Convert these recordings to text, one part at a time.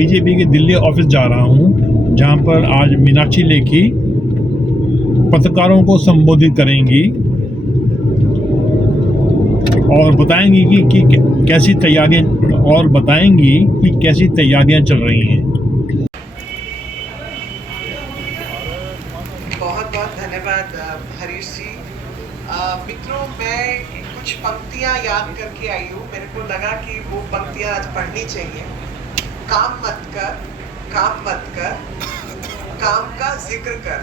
BJP के Delhi office जा रहा हूं, जहां पर आज मीनाक्षी लेखी पत्रकारों को संबोधित करेंगी और बताएंगी कि कैसी तैयारियां चल रही हैं। बहुत बहुत धन्यवाद हरीश जी। मित्रों, मैं कुछ पंक्तियां याद करके आई हूँ। मेरे को लगा कि वो पंक्तियां आज पढ़नी चाहिए। काम मत कर, काम मत कर, काम का जिक्र कर,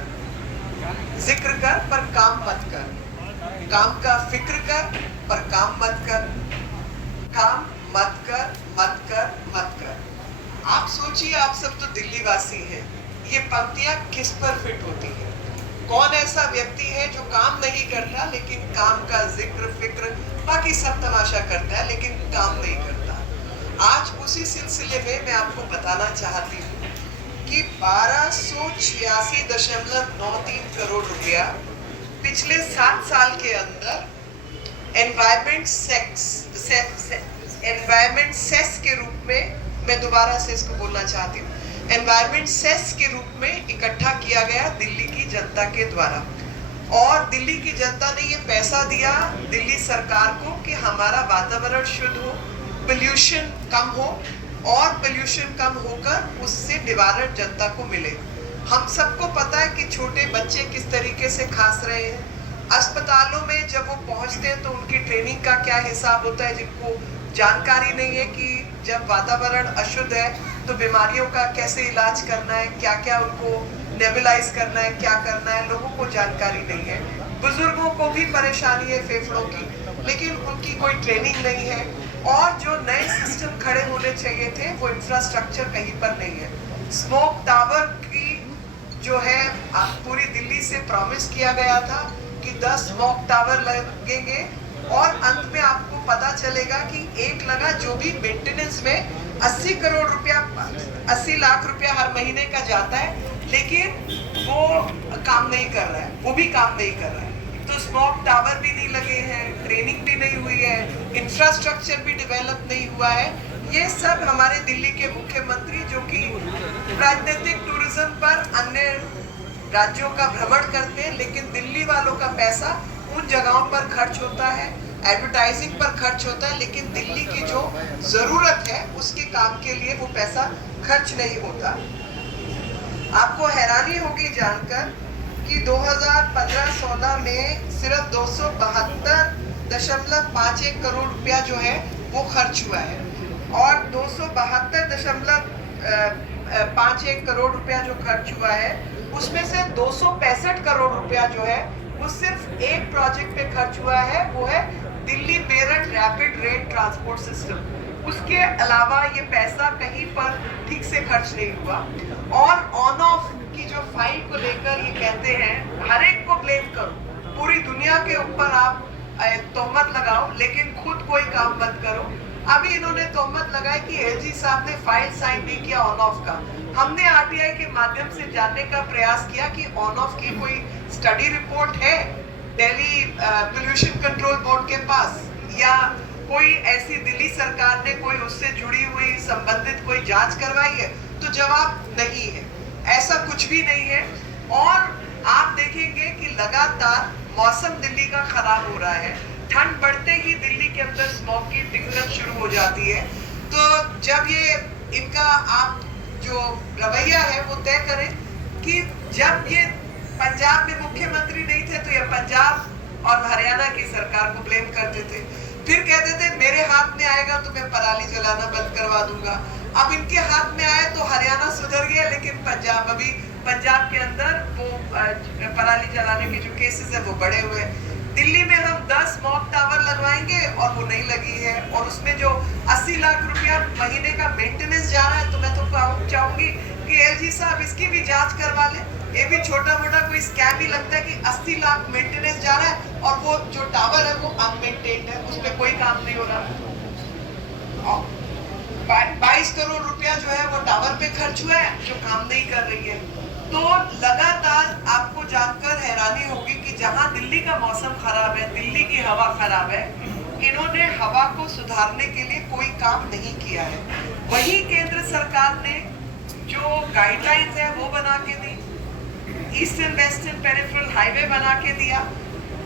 जिक्र कर पर काम मत कर, काम का फिक्र कर पर काम मत कर, काम मत कर, मत कर, मत कर। आप सोचिए, आप सब तो दिल्ली वासी हैं, ये पंक्तियां किस पर फिट होती है? कौन ऐसा व्यक्ति है जो काम नहीं करता लेकिन काम का जिक्र फिक्र बाकी सब तमाशा करता है लेकिन काम नहीं करता? आज उसी सिलसिले में मैं आपको बताना चाहती हूँ कि 1286.93 करोड़ रुपया पिछले 7 साल के अंदर एनवायरमेंट सेस के रूप में, मैं दोबारा से इसको बोलना चाहती हूँ, एनवायरमेंट सेस के रूप में इकट्ठा किया गया दिल्ली की जनता के द्वारा। और दिल्ली की जनता ने ये पैसा दिया दिल्ली सरकार को कि हमारा वातावरण शुद्ध हो, पोल्यूशन कम हो, और पोल्यूशन कम होकर उससे निवारण जनता को मिले। हम सबको पता है कि छोटे बच्चे किस तरीके से खांस रहे हैं। अस्पतालों में जब वो पहुंचते हैं तो उनकी ट्रेनिंग का क्या हिसाब होता है, जिनको जानकारी नहीं है कि जब वातावरण अशुद्ध है तो बीमारियों का कैसे इलाज करना है, क्या क्या उनको नेबुलाइज करना है, क्या करना है, लोगों को जानकारी नहीं है। बुजुर्गों को भी परेशानी है फेफड़ों की, लेकिन उनकी कोई ट्रेनिंग नहीं है। और जो नए सिस्टम खड़े होने चाहिए थे वो इंफ्रास्ट्रक्चर कहीं पर नहीं है। स्मोक टावर की जो है पूरी दिल्ली से प्रॉमिस किया गया था कि 10 स्मोक टावर लगेंगे, और अंत में आपको पता चलेगा कि एक लगा जो भी मेंटेनेंस में 80 करोड़ रुपया, 80 लाख रुपया हर महीने का जाता है, लेकिन वो काम नहीं कर रहा है, वो भी काम नहीं कर रहा है। तो स्मोक टावर भी नहीं लगे हैं, ट्रेनिंग भी नहीं हुई है, इंफ्रास्ट्रक्चर भी डेवलप नहीं हुआ है। ये सब हमारे दिल्ली के मुख्यमंत्री, जो कि राजनीतिक टूरिज्म पर अन्य राज्यों का भ्रमण करते हैं, लेकिन दिल्ली वालों का पैसा उन जगहों पर खर्च होता है, एडवर्टाइजिंग पर खर्च होता है, लेकिन दिल्ली की जो जरूरत है उसके काम के लिए वो पैसा खर्च नहीं होता। आपको हैरानी होगी जानकर कि 2015-16 में सिर्फ 272.51 करोड़ रुपया जो है वो खर्च हुआ है, और 272.51 करोड़ रुपया जो खर्च हुआ है उसमें से 265 करोड़ रुपया जो है वो सिर्फ एक प्रोजेक्ट पे खर्च हुआ है, वो है Delhi Meerut rapid rail transport system. उसके अलावा ये पैसा कहीं पर ठीक से खर्च नहीं हुआ। और ऑन ऑफ की जो फाइल को लेकर ये कहते हैं हर एक को ब्लेम करो, पूरी दुनिया के ऊपर आप तोहमत लगाओ, लेकिन खुद कोई काम मत करो। अभी इन्होंने तोहमत लगाई कि एलजी साहब ने फाइल साइन नहीं किया ऑन ऑफ का। हमने आरटीआई के माध्यम से जानने का प्रयास किया कि ऑन ऑफ की कोई स्टडी रिपोर्ट है दिल्ली पोल्यूशन कंट्रोल बोर्ड के पास, या कोई ऐसी दिल्ली सरकार ने कोई उससे जुड़ी हुई संबंधित कोई जांच करवाई है? तो जवाब नहीं है, ऐसा कुछ भी नहीं है। और आप देखेंगे कि लगातार मौसम दिल्ली का खराब हो रहा है। ठंड बढ़ते ही दिल्ली के अंदर स्मॉग की दिक्कत शुरू हो जाती है। तो जब ये इनका आप जो रवैया है वो तय करें कि जब ये पंजाब में मुख्यमंत्री नहीं थे तो ये पंजाब और हरियाणा की सरकार को ब्लेम करते थे, फिर कहते थे मेरे हाथ में आएगा तो मैं पराली जलाना बंद करवा दूंगा। अब इनके हाथ में आए तो हरियाणा सुधर गया, लेकिन पंजाब, अभी पंजाब के अंदर वो पराली जलाने के जो केसेस है वो बढ़े हुए हैं। दिल्ली में हम 10 स्मॉग टावर लगवाएंगे और वो नहीं लगी है, और उसमें जो 80 लाख रुपया महीने का मेंटेनेंस जा रहा है, तो मैं तो चाहूंगी कि एलजी साहब इसकी भी जांच करवा ले। ये भी छोटा मोटा कोई स्कैम ही लगता है कि 80 लाख मेंटेनेंस जा रहा है और वो जो टावर है वो अनमेंटेन्ड है, उस पर कोई काम नहीं हो रहा। 22 करोड़ रुपया जो है वो टावर पे खर्च हुआ है, जो काम नहीं कर रही है। तो लगातार आपको जानकर हैरानी होगी कि जहां दिल्ली का मौसम खराब है, दिल्ली की हवा खराब है, इन्होंने हवा को सुधारने के लिए कोई काम नहीं किया है। वही केंद्र सरकार ने जो गाइडलाइंस है वो बना के दी, ईस्टर्न वेस्टर्न पेरिफेरल हाईवे बना के दिया,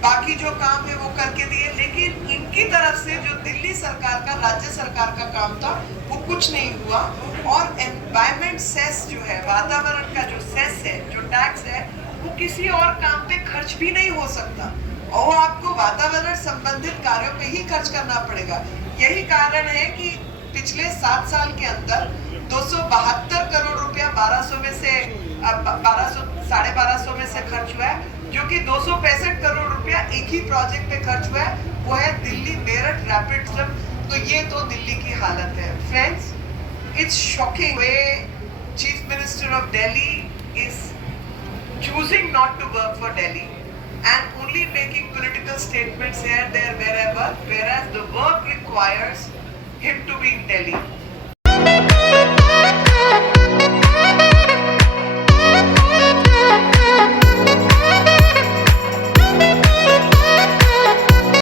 बाकी जो काम है वो करके दिए, लेकिन इनकी तरफ से जो दिल्ली सरकार का, राज्य सरकार का काम था वो कुछ नहीं हुआ। और एनवायरमेंट सेस जो है, वातावरण का जो सेस है, जो टैक्स है, वो किसी और काम पे खर्च भी नहीं हो सकता और आपको वातावरण संबंधित कार्यों पे ही खर्च करना पड़ेगा। यही कारण है कि पिछले 7 साल के अंदर 272 करोड़ रुपया 1200 में से 1200 में से खर्च हुआ है, जो कि 265 करोड़ रुपया एक ही प्रोजेक्ट पे खर्च हुआ है, वो है दिल्ली मेरठ रैपिड ट्रांजिट। तो ये तो दिल्ली की हालत है। Friends, it's shocking way chief minister of Delhi is choosing not to work for Delhi and only making political statements here, there, wherever, whereas the work requires him to be in Delhi.